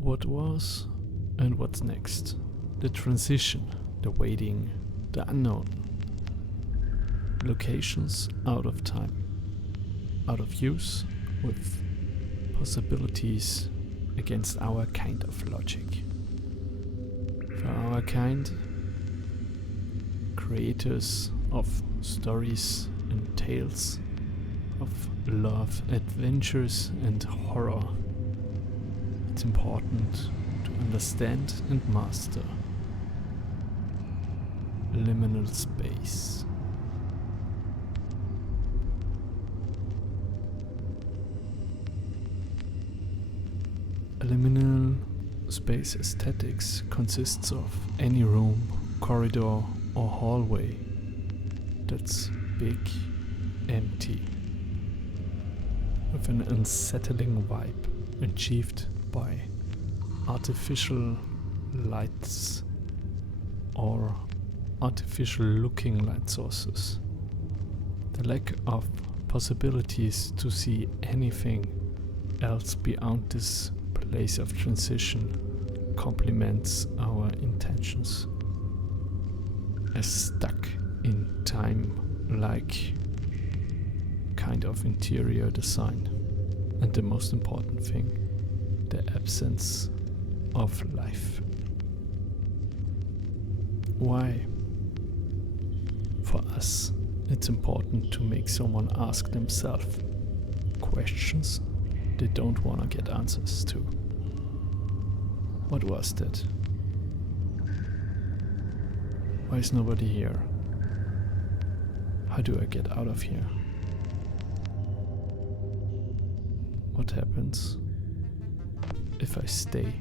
What was and what's next. The transition, the waiting, the unknown. Locations out of time, out of use, with possibilities against our kind of logic. For our kind, creators of stories and tales of love, adventures and horror, it's important to understand and master liminal space. Liminal space aesthetics consists of any room, corridor or hallway that's big, empty, with an unsettling vibe achieved by artificial lights or artificial looking light sources. The lack of possibilities to see anything else beyond this place of transition complements our intentions as stuck in time like kind of interior design, and the most important thing, the absence of life. Why? For us, it's important to make someone ask themselves questions they don't want to get answers to. What was that? Why is nobody here? How do I get out of here? What happens if I stay?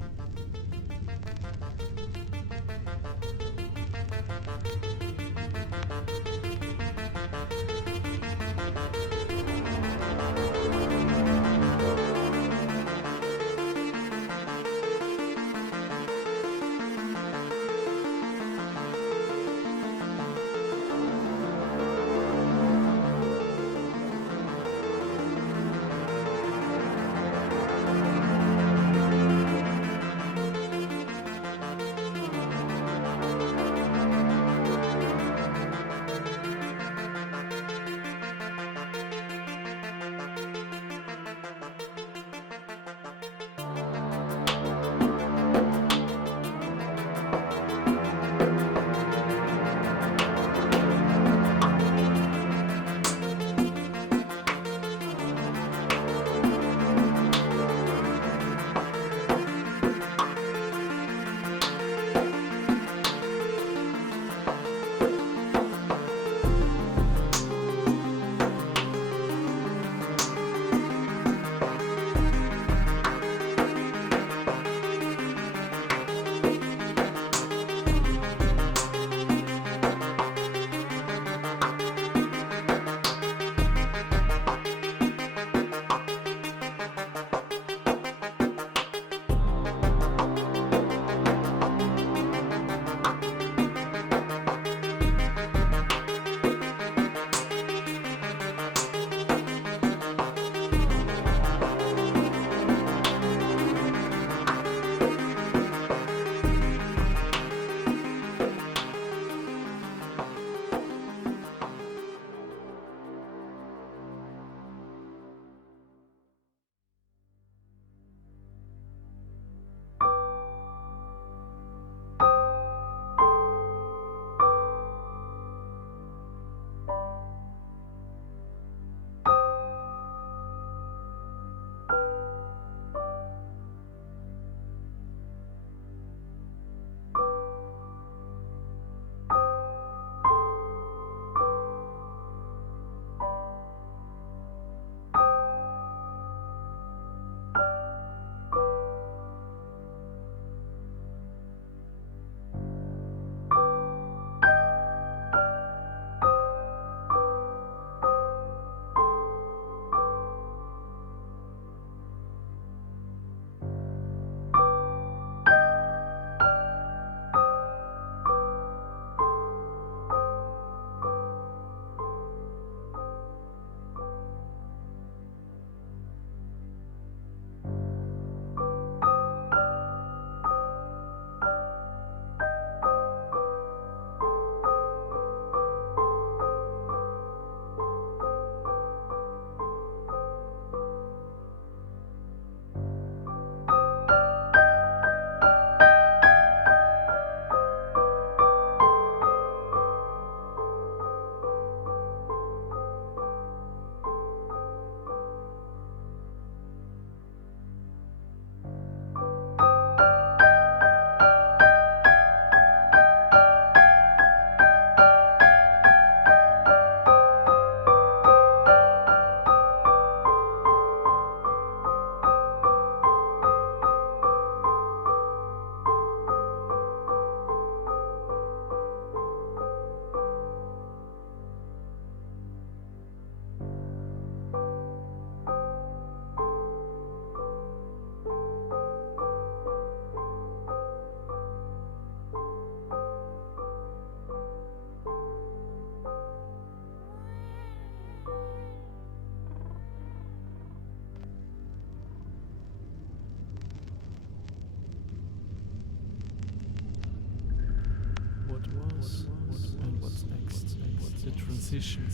the transition,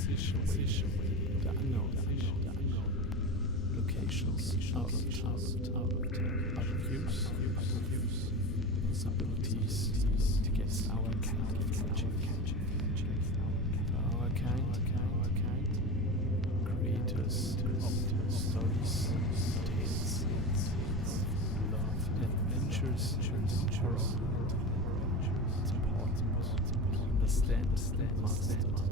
the unknown, locations out of use, possibilities to get our kind of creators of stories, tales, love, adventures, and horror. It's important to understand and master